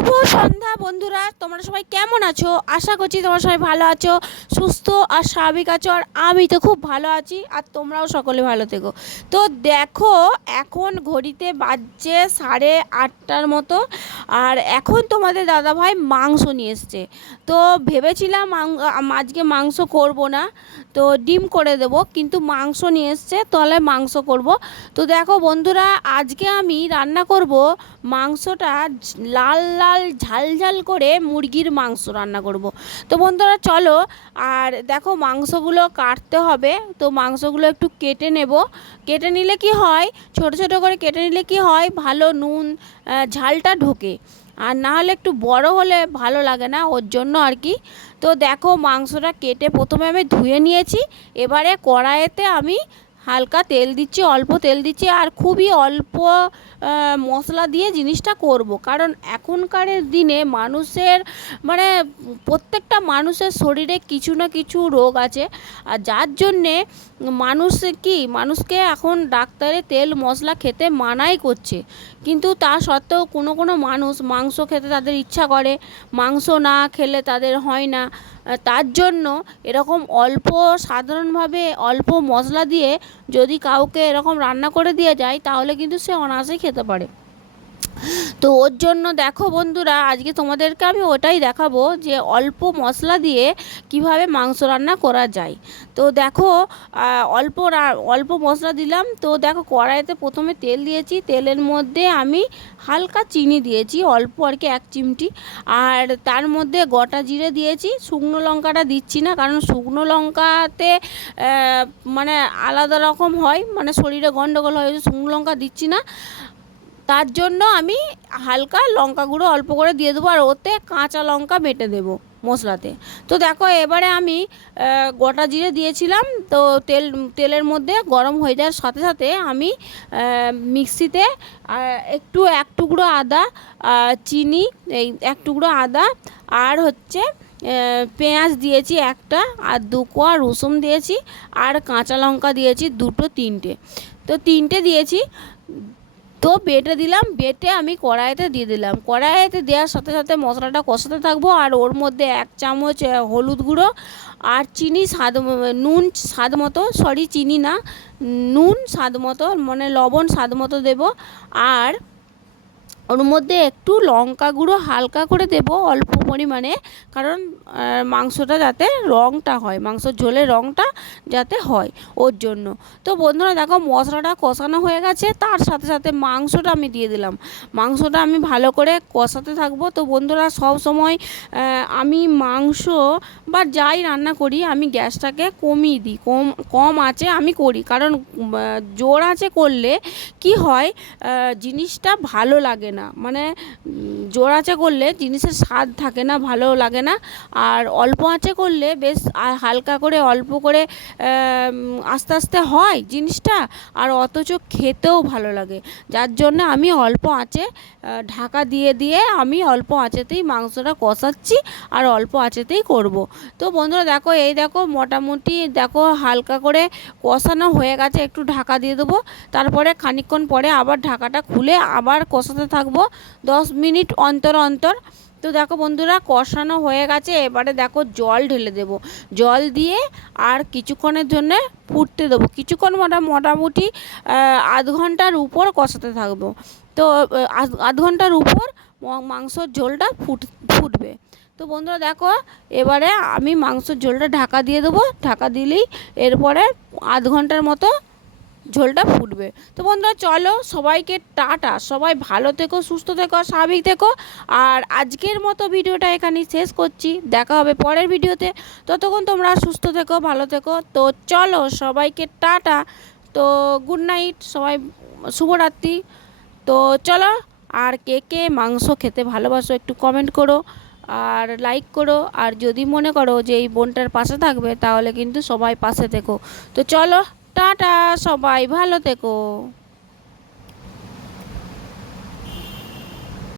শুভ সন্ধ্যা, বন্ধুরা। তোমরা সবাই কেমন আছো? আশা করছি তোমরা সবাই ভালো আছো, সুস্থ আর স্বাভাবিক আছো, আর আমি তো খুব ভালো আছি, আর তোমরাও সকলে ভালো থেকো। তো দেখো, এখন ঘড়িতে বাজছে সাড়ে আটটার মতো, আর এখন তোমাদের দাদাভাই মাংস নিয়ে এসছে। তো ভেবেছিলাম মাং- আজকে মাংস করব না, তো ডিম করে দেব, কিন্তু মাংস নিয়ে এসছে তাহলে মাংস করব। তো দেখো বন্ধুরা, আজকে আমি রান্না করব মাংসটা ঝ- লাল লাল ঝাল ঝাল করে মুরগির মাংস রান্না করব। তো বন্ধুরা, চলো, আর দেখো মাংসগুলো কাটতে হবে। তো মাংসগুলো একটু কেটে নেব। কেটে নিলে কি হয়? ছোট ছোট করে কেটে নিলে কি হয়? ভালো নুন ঝালটা ঢোকে। আর না হলে একটু বড় হলে ভালো লাগে না, ওর জন্য আর কি। তো দেখো মাংসটা কেটে প্রথমে আমি ধুয়ে নিয়েছি। এবারে কড়াইতে আমি হালকা তেল দিচ্ছি, অল্প তেল দিচ্ছি আর খুবই অল্প মশলা দিয়ে জিনিসটা করব। কারণ এখনকার দিনে মানুষের মানে প্রত্যেকটা মানুষের শরীরে কিছু না কিছু রোগ আছে। আর যার জন্যে মানুষ কি, মানুষকে এখন ডাক্তারে তেল, মশলা খেতে মানাই করছে। কিন্তু তা সত্ত্বেও কোনো কোনো মানুষ মাংস খেতে তাদের ইচ্ছা করে। মাংস না খেলে তাদের হয় না। তার জন্য এরকম অল্প, সাধারণভাবে অল্প মশলা দিয়ে যদি কাউকে এরকম রান্না করে দেওয়া যায়, তাহলে কিন্তু সে অনায়াসেই খেতে পারে। তো ওর জন্য দেখো বন্ধুরা, আজকে তোমাদেরকে আমি ওটাই দেখাবো যে অল্প মশলা দিয়ে কীভাবে মাংস রান্না করা যায়। তো দেখো অল্প অল্প মশলা দিলাম। তো দেখো, কড়াইতে প্রথমে তেল দিয়েছি। তেলের মধ্যে আমি হালকা চিনি দিয়েছি, অল্প আর কি এক চিমটি। আর তার মধ্যে গোটা জিরে দিয়েছি। শুকনো লঙ্কাটা দিচ্ছি না, কারণ শুকনো লঙ্কাতে মানে আলাদা রকম হয়। মানে শরীরে গন্ডগোল হয় শুকনো লঙ্কা দিচ্ছি না। তার জন্য আমি হালকা লঙ্কা গুঁড়ো অল্প করে দিয়ে দেবো, আর ওতে কাঁচা লঙ্কা বেটে দেবো মশলাতে। তো দেখো, এবারে আমি গোটা জিরে দিয়েছিলাম, তো তেল, তেলের মধ্যে গরম হয়ে যাওয়ার সাথে সাথে আমি মিক্সিতে একটু, এক টুকরো আদা চিনি, এই এক টুকরো আদা, আর হচ্ছে পেঁয়াজ দিয়েছি একটা, আর দু কোয়া রসুন দিয়েছি, আর কাঁচা লঙ্কা দিয়েছি দুটো, তিনটে। তো তিনটে দিয়েছি তো বেটে দিলাম বেটে আমি কড়াইতে দিয়ে দিলাম। কড়াইতে দেওয়ার সাথে সাথে মশলাটা কষাতে থাকব, আর ওর মধ্যে এক চামচ হলুদ গুঁড়ো আর চিনি স্বাদ নুন স্বাদ মতো সরি চিনি না, নুন স্বাদ মতো মানে লবণ স্বাদ মতো দেবো। আর ওর মধ্যে একটু লঙ্কা গুঁড়ো হালকা করে দেব অল্প পরিমাণে, কারণ মাংসটা যাতে রঙটা হয়, মাংসর ঝোলের রঙটা যাতে হয় ওর জন্য। তো বন্ধুরা দেখো মশলাটা কষানো হয়ে গেছে, তার সাথে সাথে মাংসটা আমি দিয়ে দিলাম। মাংসটা আমি ভালো করে কষাতে থাকব। তো বন্ধুরা সব সময় আমি মাংস বা যাই রান্না করি, আমি গ্যাসটাকে কমিয়ে দিই, কম কম আছে আমি করি। কারণ জোর আছে করলে কি হয় জিনিসটা ভালো লাগে না। মানে জোর আঁচে করলে জিনিসের স্বাদ থাকে না ভালো লাগে না। আর অল্প আঁচে করলে বেশ হালকা করে, অল্প করে আস্তে আস্তে হয় জিনিসটা। আর অথচ খেতেও ভালো লাগে। যার জন্য আমি অল্প আঁচে ঢাকা দিয়ে দিয়ে আমি অল্প আঁচেতেই মাংসটা কষাচ্ছি আর অল্প আঁচেতেই করব। তো বন্ধুরা, দেখো, এই দেখো, মোটামুটি দেখো, হালকা করে কষানো হয়ে গেছে। একটু ঢাকা দিয়ে দেবো। তারপরে খানিকক্ষণ পরে আবার ঢাকাটা খুলে আবার কষাতে থাকব। দশ মিনিট অন্তর অন্তর। তো দেখো বন্ধুরা, কষানো হয়ে গেছে। এবারে দেখো জল ঢেলে দেবো। জল দিয়ে আর কিছুক্ষণের জন্য ফুটতে দেবো। কিছুক্ষণ মোটা মোটামুটি আধ ঘণ্টার উপর কষাতে থাকব। তো আধ ঘণ্টার উপর মাংসর ঝোলটা ফুট, ফুটবে। তো বন্ধুরা দেখো, এবারে আমি মাংসর ঝোলটা ঢাকা দিয়ে দেবো। ঢাকা দিলেই এরপরে আধ ঘণ্টার মতো ঝোলটা ফুটবে। তো বন্ধুরা, চলো সবাইকে টাটা। সবাই ভালো থেকো, সুস্থ থেকো, স্বাভাবিক থেকো। আর আজকের মতো ভিডিওটা এখানেই শেষ করছি। দেখা হবে পরের ভিডিওতে। ততক্ষণ তোমরা সুস্থ থেকো, ভালো থেকো। তো চলো সবাইকে টাটা। তো গুড নাইট সবাই শুভরাত্রি। তো চলো, আর কে কে মাংস খেতে ভালোবাসো একটু কমেন্ট করো আর লাইক করো। আর যদি মনে করো যে এই বোনটার পাশে থাকবে, তাহলে কিন্তু সবাই পাশে থেকো। তো চলো টাটা সবাই ভালো থেকো।